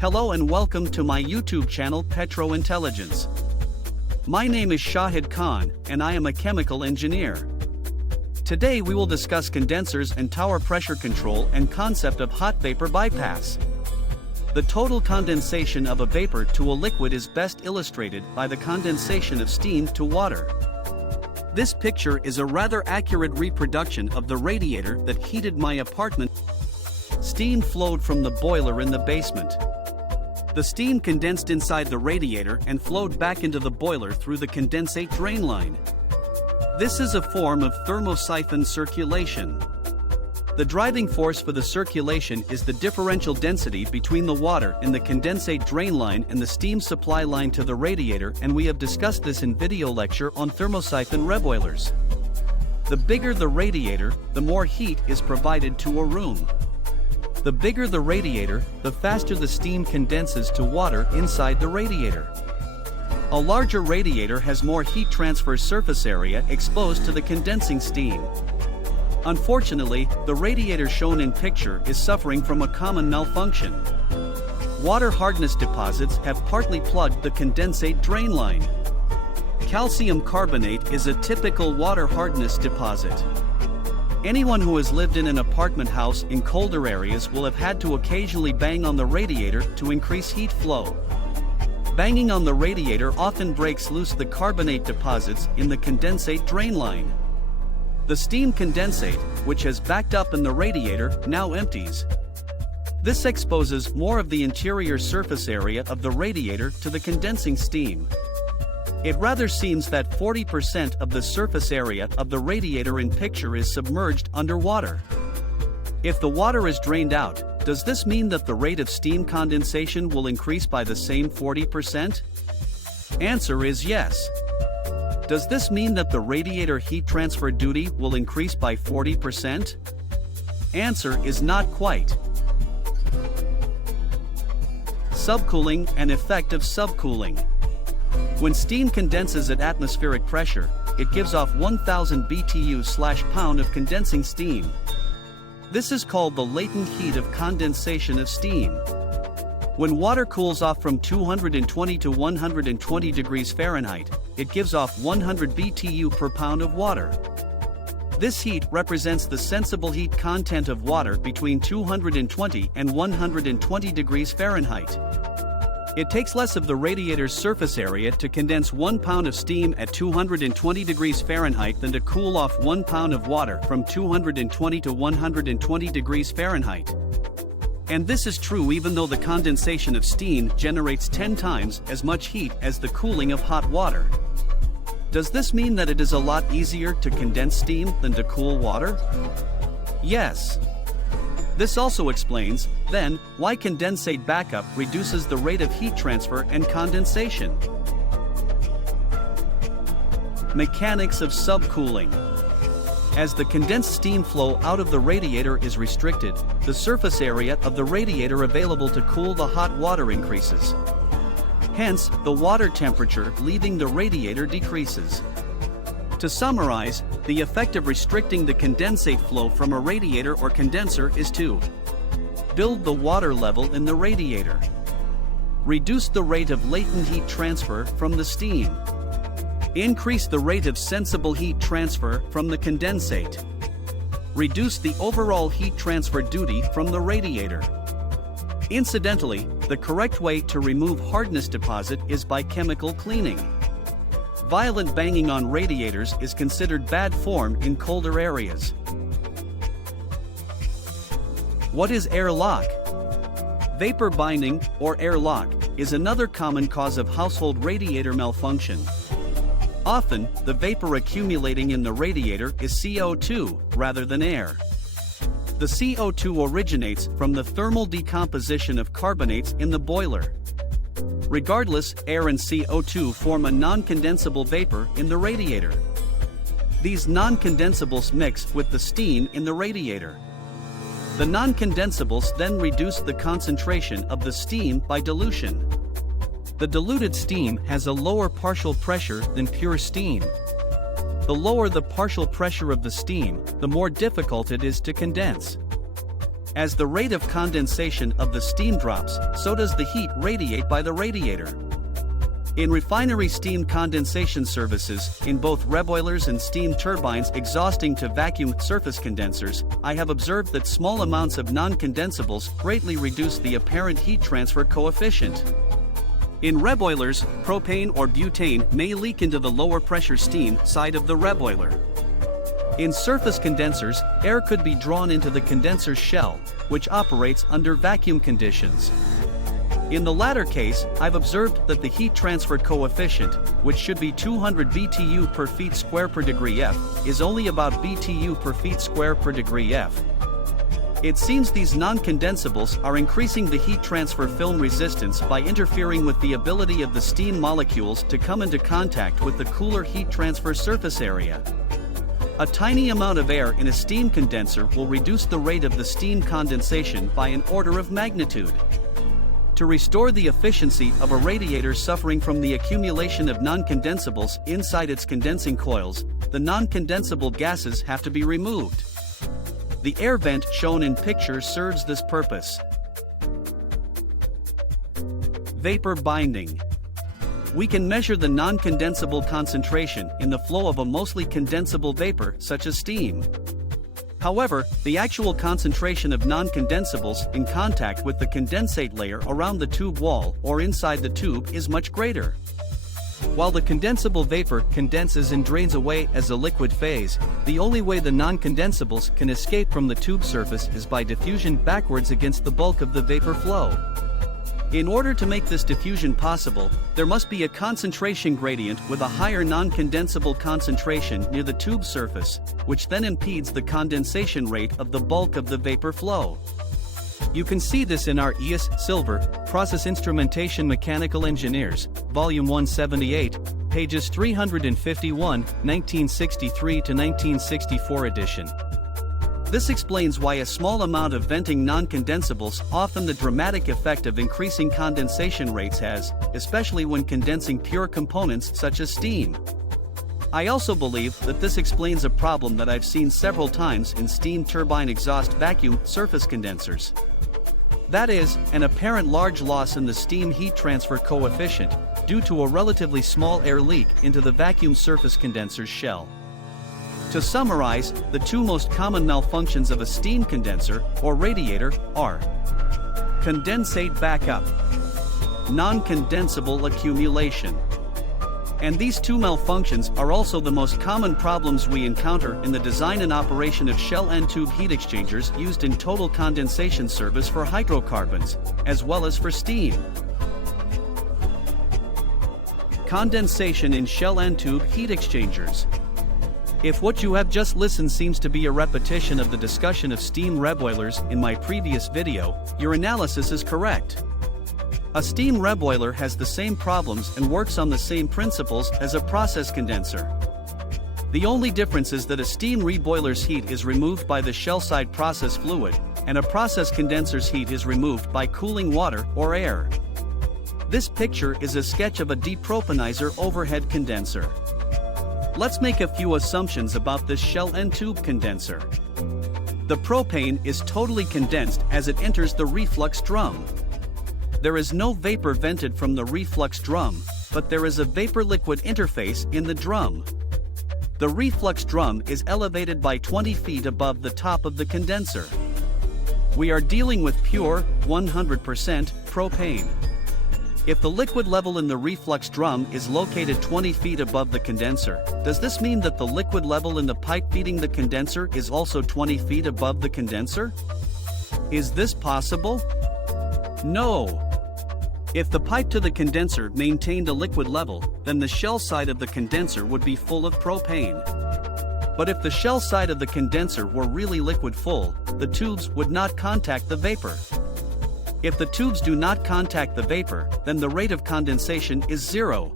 Hello and welcome to my YouTube channel Petro Intelligence. My name is Shahid Khan and I am a chemical engineer. Today we will discuss condensers and tower pressure control and concept of hot vapor bypass. The total condensation of a vapor to a liquid is best illustrated by the condensation of steam to water. This picture is a rather accurate reproduction of the radiator that heated my apartment. Steam flowed from the boiler in the basement. The steam condensed inside the radiator and flowed back into the boiler through the condensate drain line. This is a form of thermosiphon circulation. The driving force for the circulation is the differential density between the water in the condensate drain line and the steam supply line to the radiator, and we have discussed this in video lecture on thermosiphon reboilers. The bigger the radiator, the more heat is provided to a room. The bigger the radiator, the faster the steam condenses to water inside the radiator. A larger radiator has more heat transfer surface area exposed to the condensing steam. Unfortunately, the radiator shown in picture is suffering from a common malfunction. Water hardness deposits have partly plugged the condensate drain line. Calcium carbonate is a typical water hardness deposit. Anyone who has lived in an apartment house in colder areas will have had to occasionally bang on the radiator to increase heat flow. Banging on the radiator often breaks loose the carbonate deposits in the condensate drain line. The steam condensate, which has backed up in the radiator, now empties. This exposes more of the interior surface area of the radiator to the condensing steam. It rather seems that 40% of the surface area of the radiator in picture is submerged underwater. If the water is drained out, does this mean that the rate of steam condensation will increase by the same 40%? Answer is yes. Does this mean that the radiator heat transfer duty will increase by 40%? Answer is not quite. Subcooling and effect of subcooling. When steam condenses at atmospheric pressure, it gives off 1000 BTU/pound of condensing steam. This is called the latent heat of condensation of steam. When water cools off from 220 to 120 degrees Fahrenheit, it gives off 100 BTU per pound of water. This heat represents the sensible heat content of water between 220 and 120 degrees Fahrenheit. It takes less of the radiator's surface area to condense 1 pound of steam at 220 degrees Fahrenheit than to cool off 1 pound of water from 220 to 120 degrees Fahrenheit. And this is true even though the condensation of steam generates 10 times as much heat as the cooling of hot water. Does this mean that it is a lot easier to condense steam than to cool water? Yes. This also explains, then, why condensate backup reduces the rate of heat transfer and condensation. Mechanics of subcooling. As the condensed steam flow out of the radiator is restricted, the surface area of the radiator available to cool the hot water increases. Hence, the water temperature leaving the radiator decreases. To summarize, the effect of restricting the condensate flow from a radiator or condenser is to build the water level in the radiator, reduce the rate of latent heat transfer from the steam, increase the rate of sensible heat transfer from the condensate, reduce the overall heat transfer duty from the radiator. Incidentally, the correct way to remove hardness deposit is by chemical cleaning. Violent banging on radiators is considered bad form in colder areas. What is air lock? Vapor binding, or air lock, is another common cause of household radiator malfunction. Often, the vapor accumulating in the radiator is CO2 rather than air. The CO2 originates from the thermal decomposition of carbonates in the boiler. Regardless, air and CO2 form a non-condensable vapor in the radiator. These non-condensables mix with the steam in the radiator. The non-condensables then reduce the concentration of the steam by dilution. The diluted steam has a lower partial pressure than pure steam. The lower the partial pressure of the steam, the more difficult it is to condense. As the rate of condensation of the steam drops, so does the heat radiate by the radiator. In refinery steam condensation services, in both reboilers and steam turbines exhausting to vacuum surface condensers, I have observed that small amounts of non-condensables greatly reduce the apparent heat transfer coefficient. In reboilers, propane or butane may leak into the lower pressure steam side of the reboiler. In surface condensers, air could be drawn into the condenser's shell, which operates under vacuum conditions. In the latter case, I've observed that the heat transfer coefficient, which should be 200 BTU per feet square per degree F, is only about BTU per feet square per degree F. It seems these non-condensables are increasing the heat transfer film resistance by interfering with the ability of the steam molecules to come into contact with the cooler heat transfer surface area. A tiny amount of air in a steam condenser will reduce the rate of the steam condensation by an order of magnitude. To restore the efficiency of a radiator suffering from the accumulation of non-condensables inside its condensing coils, the non-condensable gases have to be removed. The air vent shown in picture serves this purpose. Vapor binding. We can measure the non-condensable concentration in the flow of a mostly condensable vapor such as steam. However, the actual concentration of non-condensables in contact with the condensate layer around the tube wall or inside the tube is much greater. While the condensable vapor condenses and drains away as a liquid phase, the only way the non-condensables can escape from the tube surface is by diffusion backwards against the bulk of the vapor flow. In order to make this diffusion possible, there must be a concentration gradient with a higher non-condensable concentration near the tube surface, which then impedes the condensation rate of the bulk of the vapor flow. You can see this in our ES Silver, Process Instrumentation Mechanical Engineers, Volume 178, pages 351, 1963 to 1964 edition. This explains why a small amount of venting non-condensables often the dramatic effect of increasing condensation rates has, especially when condensing pure components such as steam. I also believe that this explains a problem that I've seen several times in steam turbine exhaust vacuum surface condensers. That is, an apparent large loss in the steam heat transfer coefficient due to a relatively small air leak into the vacuum surface condenser's shell. To summarize, the two most common malfunctions of a steam condenser or radiator are condensate backup, non-condensable accumulation. And these two malfunctions are also the most common problems we encounter in the design and operation of shell end tube heat exchangers used in total condensation service for hydrocarbons, as well as for steam. Condensation in shell end tube heat exchangers. If what you have just listened seems to be a repetition of the discussion of steam reboilers in my previous video, your analysis is correct. A steam reboiler has the same problems and works on the same principles as a process condenser. The only difference is that a steam reboiler's heat is removed by the shell-side process fluid, and a process condenser's heat is removed by cooling water or air. This picture is a sketch of a depropanizer overhead condenser. Let's make a few assumptions about this shell end tube condenser. The propane is totally condensed as it enters the reflux drum. There is no vapor vented from the reflux drum, but there is a vapor-liquid interface in the drum. The reflux drum is elevated by 20 feet above the top of the condenser. We are dealing with pure, 100% propane. If the liquid level in the reflux drum is located 20 feet above the condenser, does this mean that the liquid level in the pipe feeding the condenser is also 20 feet above the condenser? Is this possible? No. If the pipe to the condenser maintained a liquid level, then the shell side of the condenser would be full of propane. But if the shell side of the condenser were really liquid full, the tubes would not contact the vapor. If the tubes do not contact the vapor, then the rate of condensation is zero.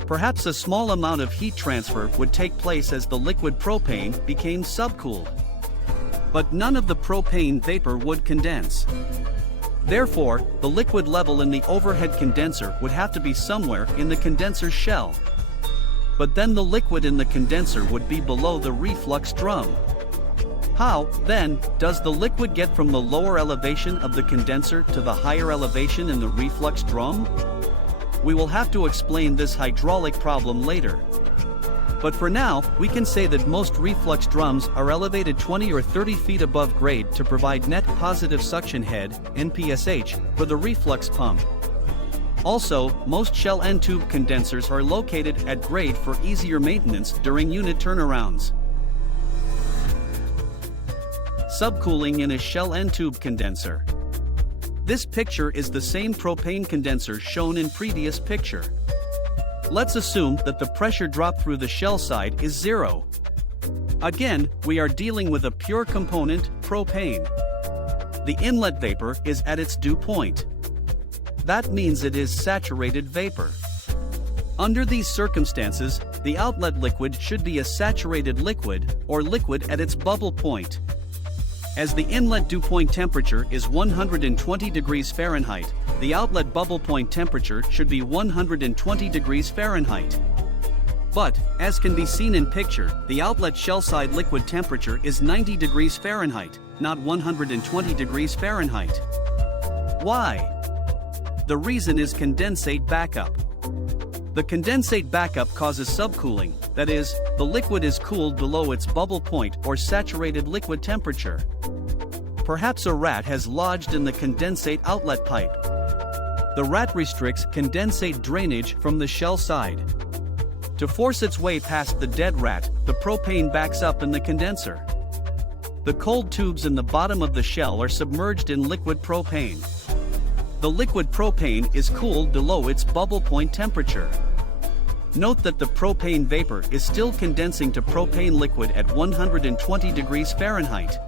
Perhaps a small amount of heat transfer would take place as the liquid propane became subcooled. But none of the propane vapor would condense. Therefore, the liquid level in the overhead condenser would have to be somewhere in the condenser's shell. But then the liquid in the condenser would be below the reflux drum. How, then, does the liquid get from the lower elevation of the condenser to the higher elevation in the reflux drum? We will have to explain this hydraulic problem later. But for now, we can say that most reflux drums are elevated 20 or 30 feet above grade to provide net positive suction head, NPSH, for the reflux pump. Also, most shell end tube condensers are located at grade for easier maintenance during unit turnarounds. Subcooling in a shell end tube condenser. This picture is the same propane condenser shown in previous picture. Let's assume that the pressure drop through the shell side is 0. Again, we are dealing with a pure component, propane. The inlet vapor is at its dew point. That means it is saturated vapor. Under these circumstances, the outlet liquid should be a saturated liquid, or liquid at its bubble point. As the inlet dew point temperature is 120 degrees Fahrenheit, the outlet bubble point temperature should be 120 degrees Fahrenheit. But, as can be seen in picture, the outlet shell side liquid temperature is 90 degrees Fahrenheit, not 120 degrees Fahrenheit. Why? The reason is condensate backup. The condensate backup causes subcooling, that is, the liquid is cooled below its bubble point or saturated liquid temperature. Perhaps a rat has lodged in the condensate outlet pipe. The rat restricts condensate drainage from the shell side. To force its way past the dead rat, the propane backs up in the condenser. The cold tubes in the bottom of the shell are submerged in liquid propane. The liquid propane is cooled below its bubble point temperature. Note that the propane vapor is still condensing to propane liquid at 120 degrees Fahrenheit.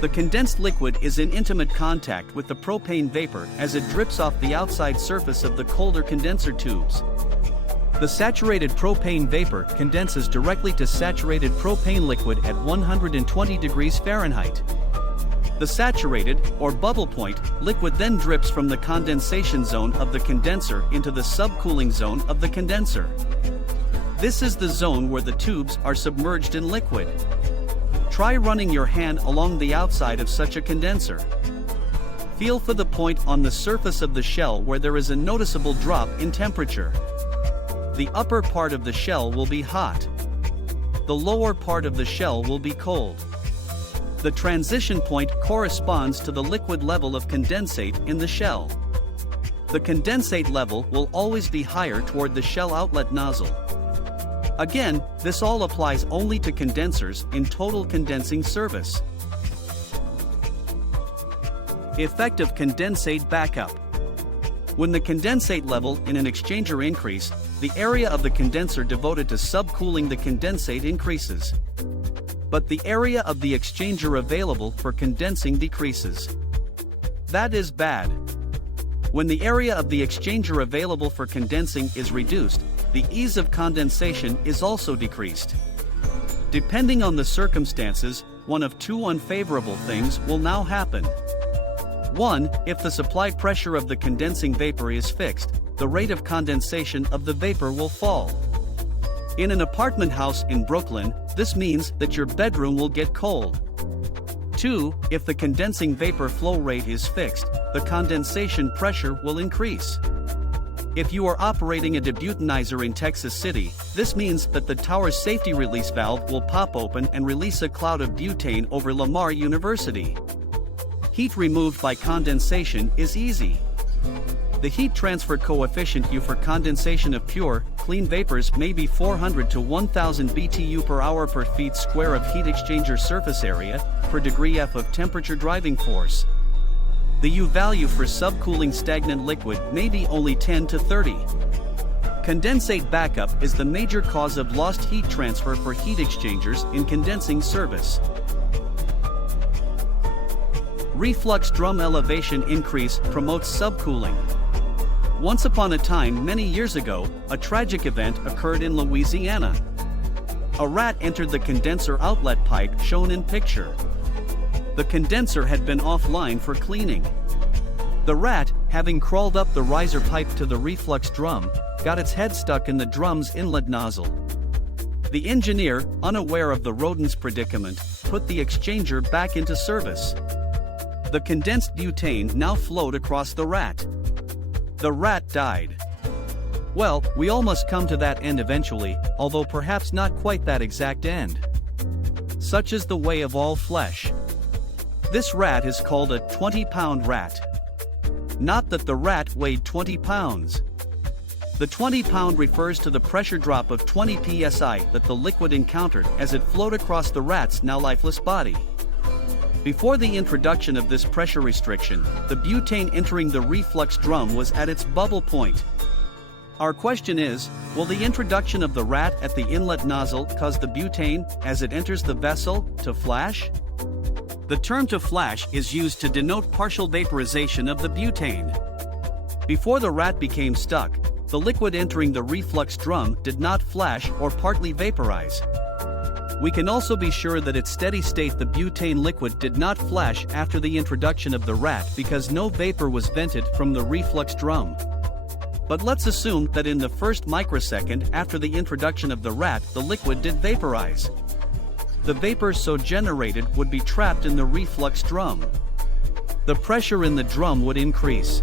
The condensed liquid is in intimate contact with the propane vapor as it drips off the outside surface of the colder condenser tubes. The saturated propane vapor condenses directly to saturated propane liquid at 120 degrees Fahrenheit. The saturated, or bubble point, liquid then drips from the condensation zone of the condenser into the subcooling zone of the condenser. This is the zone where the tubes are submerged in liquid. Try running your hand along the outside of such a condenser. Feel for the point on the surface of the shell where there is a noticeable drop in temperature. The upper part of the shell will be hot. The lower part of the shell will be cold. The transition point corresponds to the liquid level of condensate in the shell. The condensate level will always be higher toward the shell outlet nozzle. Again, this all applies only to condensers in total condensing service. Effect of condensate backup. When the condensate level in an exchanger increase, the area of the condenser devoted to subcooling the condensate increases. But the area of the exchanger available for condensing decreases. That is bad. When the area of the exchanger available for condensing is reduced, the ease of condensation is also decreased. Depending on the circumstances, one of two unfavorable things will now happen. 1. If the supply pressure of the condensing vapor is fixed, the rate of condensation of the vapor will fall. In an apartment house in Brooklyn, this means that your bedroom will get cold. 2. If the condensing vapor flow rate is fixed, the condensation pressure will increase. If you are operating a debutanizer in Texas City, this means that the tower's safety release valve will pop open and release a cloud of butane over Lamar University. Heat removed by condensation is easy. The heat transfer coefficient U for condensation of pure, clean vapors may be 400 to 1000 BTU per hour per feet square of heat exchanger surface area, per degree F of temperature driving force. The U value for subcooling stagnant liquid may be only 10 to 30. Condensate backup is the major cause of lost heat transfer for heat exchangers in condensing service. Reflux drum elevation increase promotes subcooling. Once upon a time many years ago, a tragic event occurred in Louisiana. A rat entered the condenser outlet pipe shown in picture. The condenser had been offline for cleaning. The rat, having crawled up the riser pipe to the reflux drum, got its head stuck in the drum's inlet nozzle. The engineer, unaware of the rodent's predicament, put the exchanger back into service. The condensed butane now flowed across the rat. The rat died. Well, we all must come to that end eventually, although perhaps not quite that exact end. Such is the way of all flesh. This rat is called a 20-pound rat. Not that the rat weighed 20 pounds. The 20-pound refers to the pressure drop of 20 psi that the liquid encountered as it flowed across the rat's now lifeless body. Before the introduction of this pressure restriction, the butane entering the reflux drum was at its bubble point. Our question is, will the introduction of the rat at the inlet nozzle cause the butane, as it enters the vessel, to flash? The term to flash is used to denote partial vaporization of the butane. Before the rat became stuck, the liquid entering the reflux drum did not flash or partly vaporize. We can also be sure that at steady state the butane liquid did not flash after the introduction of the rat because no vapor was vented from the reflux drum. But let's assume that in the first microsecond after the introduction of the rat the liquid did vaporize. The vapor so generated would be trapped in the reflux drum. The pressure in the drum would increase.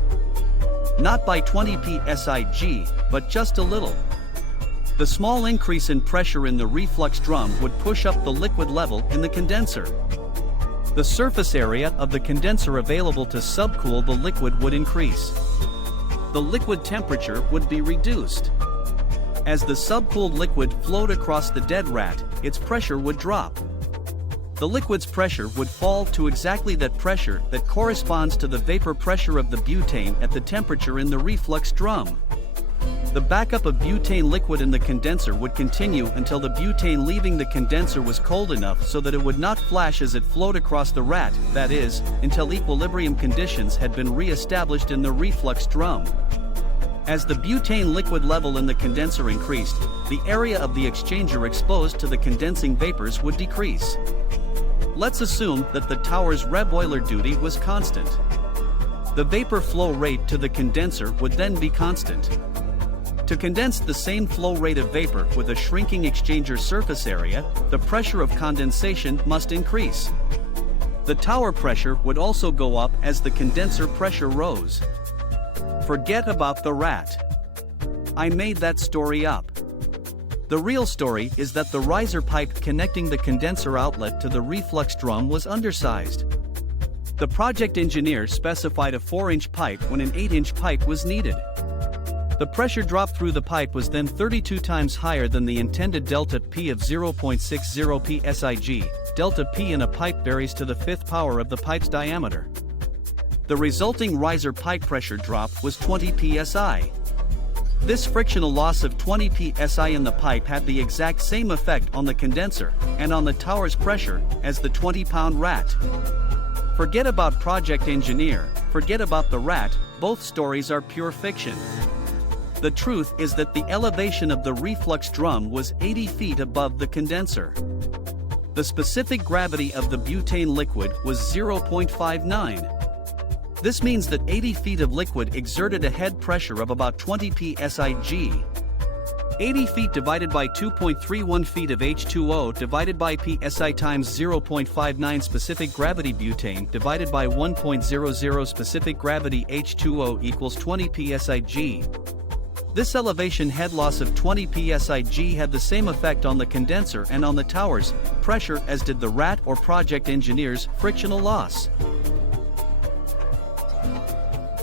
Not by 20 psig, but just a little. The small increase in pressure in the reflux drum would push up the liquid level in the condenser. The surface area of the condenser available to subcool the liquid would increase. The liquid temperature would be reduced. As the subcooled liquid flowed across the dead rat, its pressure would drop. The liquid's pressure would fall to exactly that pressure that corresponds to the vapor pressure of the butane at the temperature in the reflux drum. The backup of butane liquid in the condenser would continue until the butane leaving the condenser was cold enough so that it would not flash as it flowed across the rat, that is, until equilibrium conditions had been re-established in the reflux drum. As the butane liquid level in the condenser increased, the area of the exchanger exposed to the condensing vapors would decrease. Let's assume that the tower's reboiler duty was constant. The vapor flow rate to the condenser would then be constant. To condense the same flow rate of vapor with a shrinking exchanger surface area, the pressure of condensation must increase. The tower pressure would also go up as the condenser pressure rose. Forget about the rat. I made that story up. The real story is that the riser pipe connecting the condenser outlet to the reflux drum was undersized. The project engineer specified a 4-inch pipe when an 8-inch pipe was needed. The pressure drop through the pipe was then 32 times higher than the intended delta P of 0.60 psig. Delta P in a pipe varies to the 5th power of the pipe's diameter. The resulting riser pipe pressure drop was 20 psi. This frictional loss of 20 psi in the pipe had the exact same effect on the condenser and on the tower's pressure as the 20-pound rat. Forget about project engineer, forget about the rat, both stories are pure fiction. The truth is that the elevation of the reflux drum was 80 feet above the condenser. The specific gravity of the butane liquid was 0.59. This means that 80 feet of liquid exerted a head pressure of about 20 psig. 80 feet divided by 2.31 feet of H2O divided by psi times 0.59 specific gravity butane divided by 1.00 specific gravity H2O equals 20 psig. This elevation head loss of 20 psig had the same effect on the condenser and on the tower's pressure as did the rat or project engineer's frictional loss.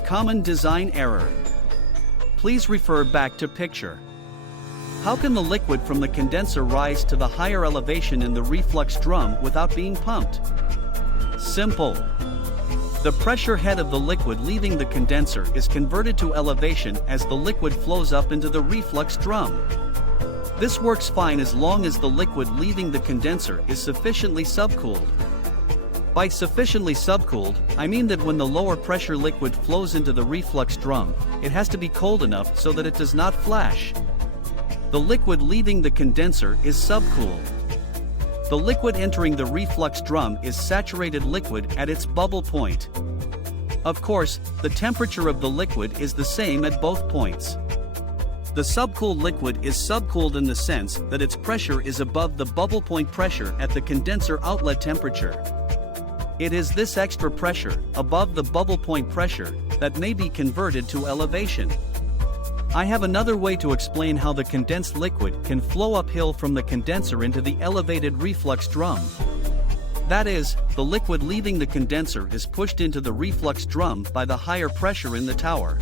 Common design error. Please refer back to picture. How can the liquid from the condenser rise to the higher elevation in the reflux drum without being pumped? Simple. The pressure head of the liquid leaving the condenser is converted to elevation as the liquid flows up into the reflux drum. This works fine as long as the liquid leaving the condenser is sufficiently subcooled. By sufficiently subcooled, I mean that when the lower pressure liquid flows into the reflux drum, it has to be cold enough so that it does not flash. The liquid leaving the condenser is subcooled. The liquid entering the reflux drum is saturated liquid at its bubble point. Of course, the temperature of the liquid is the same at both points. The subcooled liquid is subcooled in the sense that its pressure is above the bubble point pressure at the condenser outlet temperature. It is this extra pressure, above the bubble point pressure, that may be converted to elevation. I have another way to explain how the condensed liquid can flow uphill from the condenser into the elevated reflux drum. That is, the liquid leaving the condenser is pushed into the reflux drum by the higher pressure in the tower.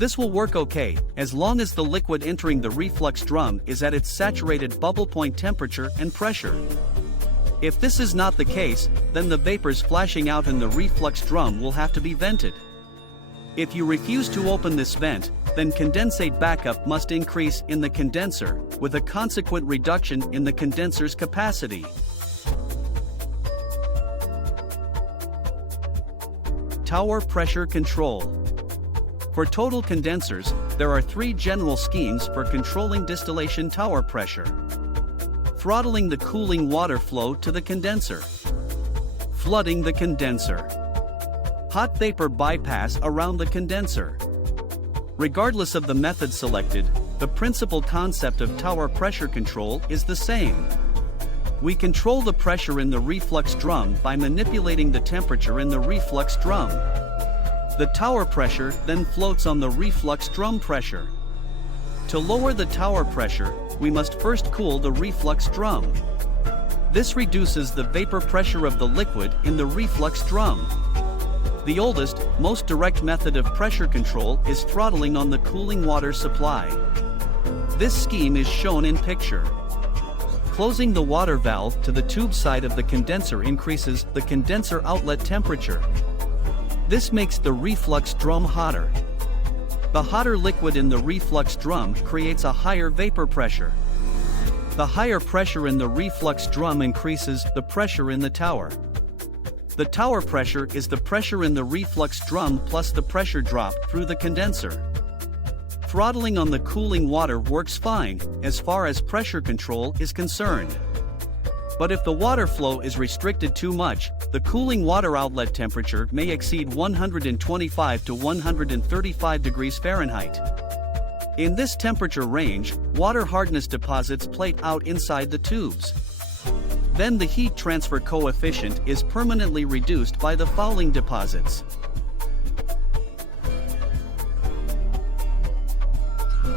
This will work okay, as long as the liquid entering the reflux drum is at its saturated bubble point temperature and pressure. If this is not the case, then the vapors flashing out in the reflux drum will have to be vented. If you refuse to open this vent, then condensate backup must increase in the condenser, with a consequent reduction in the condenser's capacity. Tower pressure control. For total condensers, there are three general schemes for controlling distillation tower pressure. Throttling the cooling water flow to the condenser. Flooding the condenser. Hot vapor bypass around the condenser. Regardless of the method selected, the principal concept of tower pressure control is the same. We control the pressure in the reflux drum by manipulating the temperature in the reflux drum. The tower pressure then floats on the reflux drum pressure. To lower the tower pressure, we must first cool the reflux drum. This reduces the vapor pressure of the liquid in the reflux drum. The oldest, most direct method of pressure control is throttling on the cooling water supply. This scheme is shown in picture. Closing the water valve to the tube side of the condenser increases the condenser outlet temperature. This makes the reflux drum hotter. The hotter liquid in the reflux drum creates a higher vapor pressure. The higher pressure in the reflux drum increases the pressure in the tower. The tower pressure is the pressure in the reflux drum plus the pressure drop through the condenser. Throttling on the cooling water works fine, as far as pressure control is concerned. But if the water flow is restricted too much, the cooling water outlet temperature may exceed 125 to 135 degrees Fahrenheit. In this temperature range, water hardness deposits plate out inside the tubes. Then the heat transfer coefficient is permanently reduced by the fouling deposits.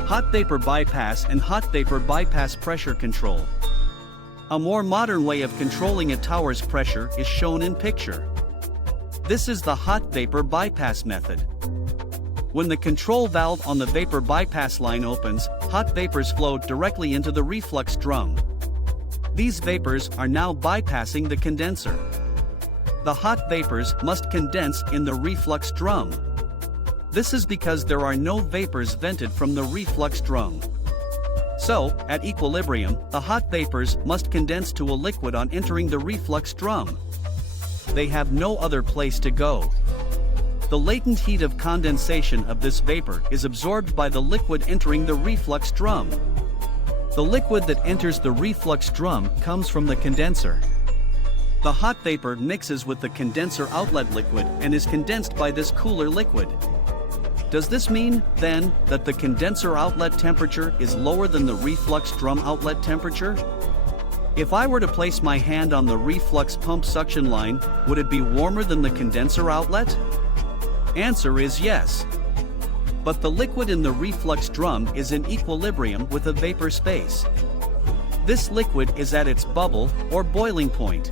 Hot vapor bypass and hot vapor bypass pressure control. A more modern way of controlling a tower's pressure is shown in picture. This is the hot vapor bypass method. When the control valve on the vapor bypass line opens, hot vapors flow directly into the reflux drum. These vapors are now bypassing the condenser. The hot vapors must condense in the reflux drum. This is because there are no vapors vented from the reflux drum. So, at equilibrium, the hot vapors must condense to a liquid on entering the reflux drum. They have no other place to go. The latent heat of condensation of this vapor is absorbed by the liquid entering the reflux drum. The liquid that enters the reflux drum comes from the condenser. The hot vapor mixes with the condenser outlet liquid and is condensed by this cooler liquid. Does this mean, then, that the condenser outlet temperature is lower than the reflux drum outlet temperature? If I were to place my hand on the reflux pump suction line, would it be warmer than the condenser outlet? Answer is yes. But the liquid in the reflux drum is in equilibrium with a vapor space. This liquid is at its bubble or boiling point.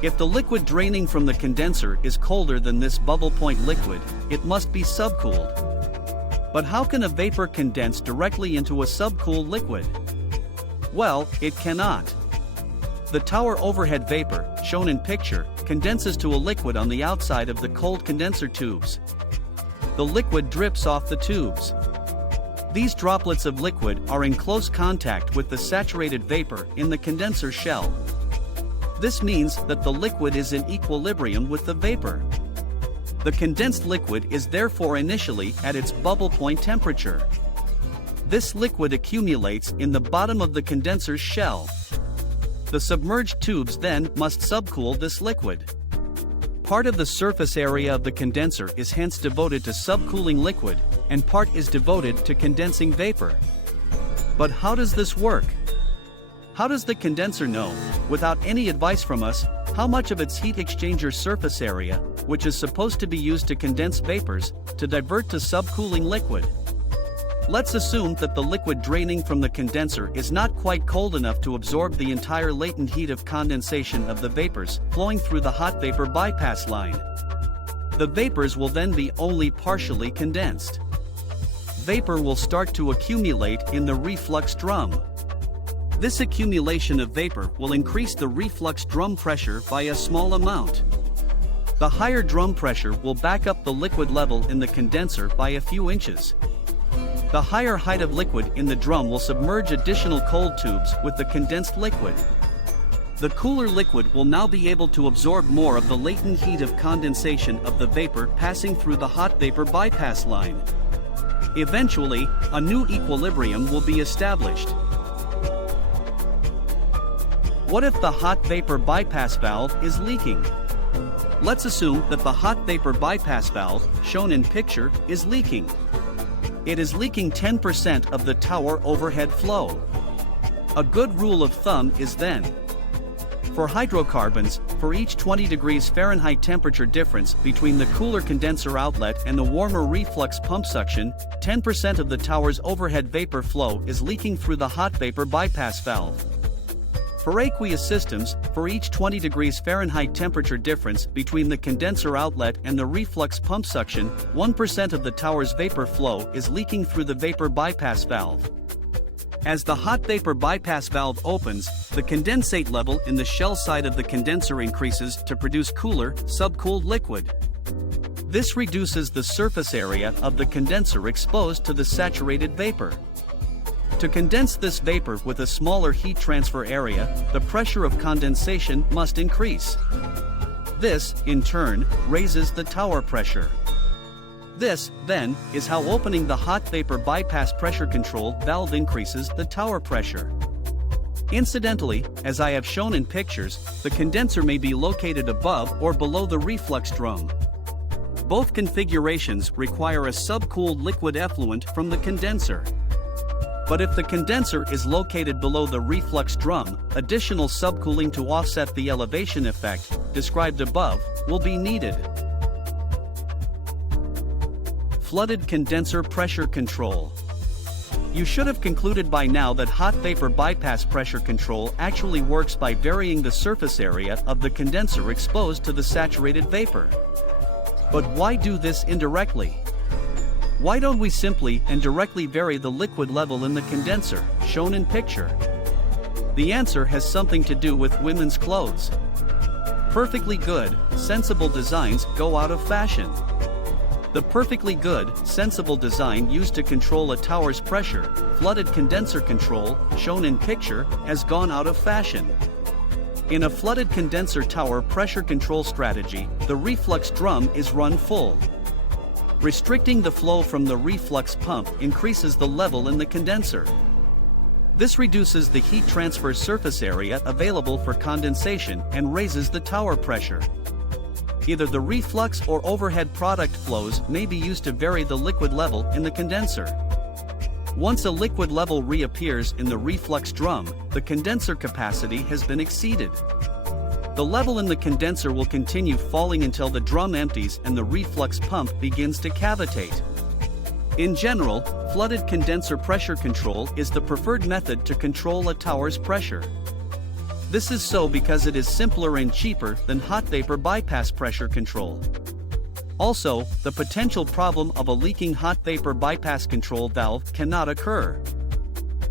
If the liquid draining from the condenser is colder than this bubble point liquid, it must be subcooled. But how can a vapor condense directly into a subcooled liquid? Well, it cannot. The tower overhead vapor, shown in picture, condenses to a liquid on the outside of the cold condenser tubes. The liquid drips off the tubes. These droplets of liquid are in close contact with the saturated vapor in the condenser shell. This means that the liquid is in equilibrium with the vapor. The condensed liquid is therefore initially at its bubble point temperature. This liquid accumulates in the bottom of the condenser's shell. The submerged tubes then must subcool this liquid. Part of the surface area of the condenser is hence devoted to subcooling liquid, and part is devoted to condensing vapor. But how does this work? How does the condenser know, without any advice from us, how much of its heat exchanger surface area, which is supposed to be used to condense vapors, to divert to subcooling liquid? Let's assume that the liquid draining from the condenser is not quite cold enough to absorb the entire latent heat of condensation of the vapors flowing through the hot vapor bypass line. The vapors will then be only partially condensed. Vapor will start to accumulate in the reflux drum. This accumulation of vapor will increase the reflux drum pressure by a small amount. The higher drum pressure will back up the liquid level in the condenser by a few inches. The higher height of liquid in the drum will submerge additional cold tubes with the condensed liquid. The cooler liquid will now be able to absorb more of the latent heat of condensation of the vapor passing through the hot vapor bypass line. Eventually, a new equilibrium will be established. What if the hot vapor bypass valve is leaking? Let's assume that the hot vapor bypass valve, shown in picture, is leaking. It is leaking 10% of the tower overhead flow. A good rule of thumb is then, for hydrocarbons, for each 20 degrees Fahrenheit temperature difference between the cooler condenser outlet and the warmer reflux pump suction, 10% of the tower's overhead vapor flow is leaking through the hot vapor bypass valve. For aqueous systems, for each 20 degrees Fahrenheit temperature difference between the condenser outlet and the reflux pump suction, 1% of the tower's vapor flow is leaking through the vapor bypass valve. As the hot vapor bypass valve opens, the condensate level in the shell side of the condenser increases to produce cooler, subcooled liquid. This reduces the surface area of the condenser exposed to the saturated vapor. To condense this vapor with a smaller heat transfer area, the pressure of condensation must increase. This, in turn, raises the tower pressure. This, then, is how opening the hot vapor bypass pressure control valve increases the tower pressure. Incidentally, as I have shown in pictures, the condenser may be located above or below the reflux drum. Both configurations require a subcooled liquid effluent from the condenser. But if the condenser is located below the reflux drum, additional subcooling to offset the elevation effect, described above, will be needed. Flooded condenser pressure control. You should have concluded by now that hot vapor bypass pressure control actually works by varying the surface area of the condenser exposed to the saturated vapor. But why do this indirectly? Why don't we simply and directly vary the liquid level in the condenser, shown in picture? The answer has something to do with women's clothes. Perfectly good, sensible designs go out of fashion. The perfectly good, sensible design used to control a tower's pressure, flooded condenser control, shown in picture, has gone out of fashion. In a flooded condenser tower pressure control strategy, the reflux drum is run full. Restricting the flow from the reflux pump increases the level in the condenser. This reduces the heat transfer surface area available for condensation and raises the tower pressure. Either the reflux or overhead product flows may be used to vary the liquid level in the condenser. Once a liquid level reappears in the reflux drum, the condenser capacity has been exceeded. The level in the condenser will continue falling until the drum empties and the reflux pump begins to cavitate. In general, flooded condenser pressure control is the preferred method to control a tower's pressure. This is so because it is simpler and cheaper than hot vapor bypass pressure control. Also, the potential problem of a leaking hot vapor bypass control valve cannot occur.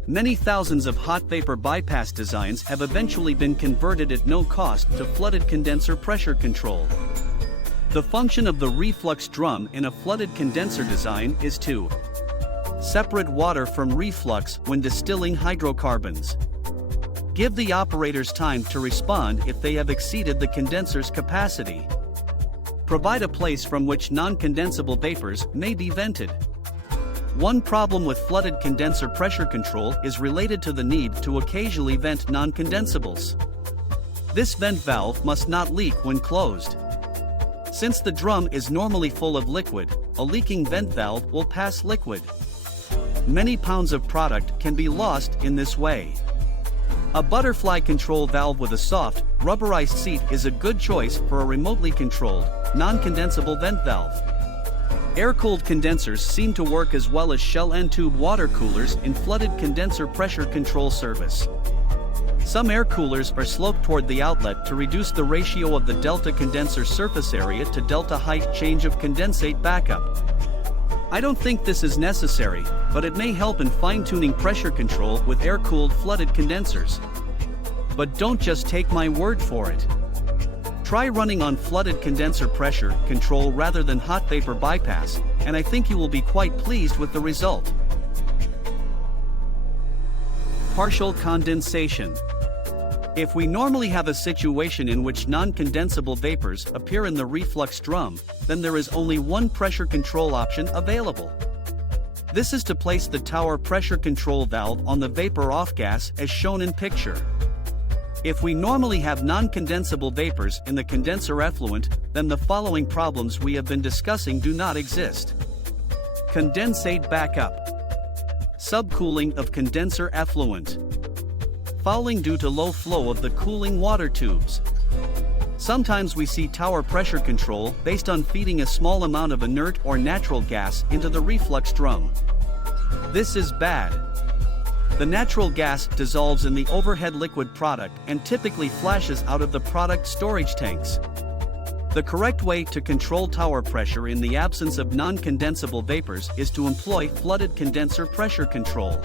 Many thousands of hot vapor bypass designs have eventually been converted at no cost to flooded condenser pressure control. The function of the reflux drum in a flooded condenser design is to separate water from reflux when distilling hydrocarbons. Give the operators time to respond if they have exceeded the condenser's capacity. Provide a place from which non-condensable vapors may be vented. One problem with flooded condenser pressure control is related to the need to occasionally vent non-condensables. This vent valve must not leak when closed. Since the drum is normally full of liquid, a leaking vent valve will pass liquid. Many pounds of product can be lost in this way. A butterfly control valve with a soft, rubberized seat is a good choice for a remotely controlled, non-condensable vent valve. Air-cooled condensers seem to work as well as shell end tube water coolers in flooded condenser pressure control service. Some air coolers are sloped toward the outlet to reduce the ratio of the delta condenser surface area to delta height change of condensate backup. I don't think this is necessary, but it may help in fine-tuning pressure control with air-cooled flooded condensers. But don't just take my word for it. Try running on flooded condenser pressure control rather than hot vapor bypass, and I think you will be quite pleased with the result. Partial condensation. If we normally have a situation in which non-condensable vapors appear in the reflux drum, then there is only one pressure control option available. This is to place the tower pressure control valve on the vapor off gas as shown in picture. If we normally have non-condensable vapors in the condenser effluent, then the following problems we have been discussing do not exist. Condensate backup. Subcooling of condenser effluent. Fouling due to low flow of the cooling water tubes. Sometimes we see tower pressure control based on feeding a small amount of inert or natural gas into the reflux drum. This is bad. The natural gas dissolves in the overhead liquid product and typically flashes out of the product storage tanks. The correct way to control tower pressure in the absence of non-condensable vapors is to employ flooded condenser pressure control.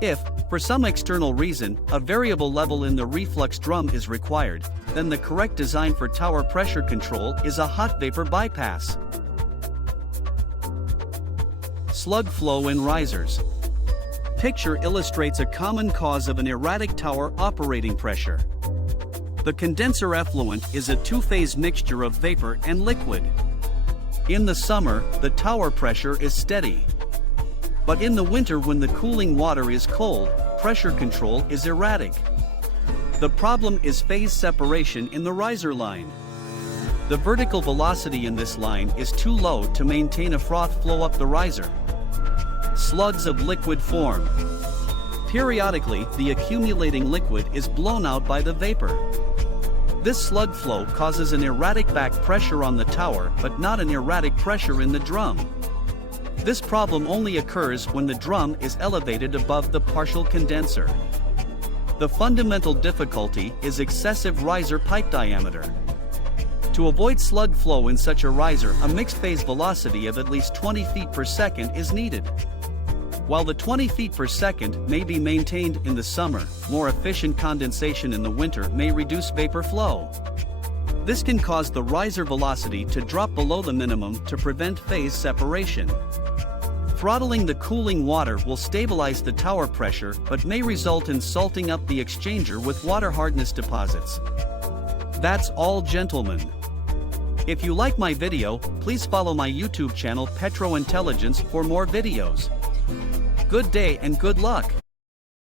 If, for some external reason, a variable level in the reflux drum is required, then the correct design for tower pressure control is a hot vapor bypass. Slug flow in risers. Picture illustrates a common cause of an erratic tower operating pressure. The condenser effluent is a two-phase mixture of vapor and liquid. In the summer, the tower pressure is steady. But in the winter, when the cooling water is cold, pressure control is erratic. The problem is phase separation in the riser line. The vertical velocity in this line is too low to maintain a froth flow up the riser. Slugs of liquid form. Periodically, the accumulating liquid is blown out by the vapor. This slug flow causes an erratic back pressure on the tower but not an erratic pressure in the drum. This problem only occurs when the drum is elevated above the partial condenser. The fundamental difficulty is excessive riser pipe diameter. To avoid slug flow in such a riser, a mixed phase velocity of at least 20 feet per second is needed. While the 20 feet per second may be maintained in the summer, more efficient condensation in the winter may reduce vapor flow. This can cause the riser velocity to drop below the minimum to prevent phase separation. Throttling the cooling water will stabilize the tower pressure but may result in salting up the exchanger with water hardness deposits. That's all, gentlemen. If you like my video, please follow my YouTube channel Petro Intelligence for more videos. Good day and good luck.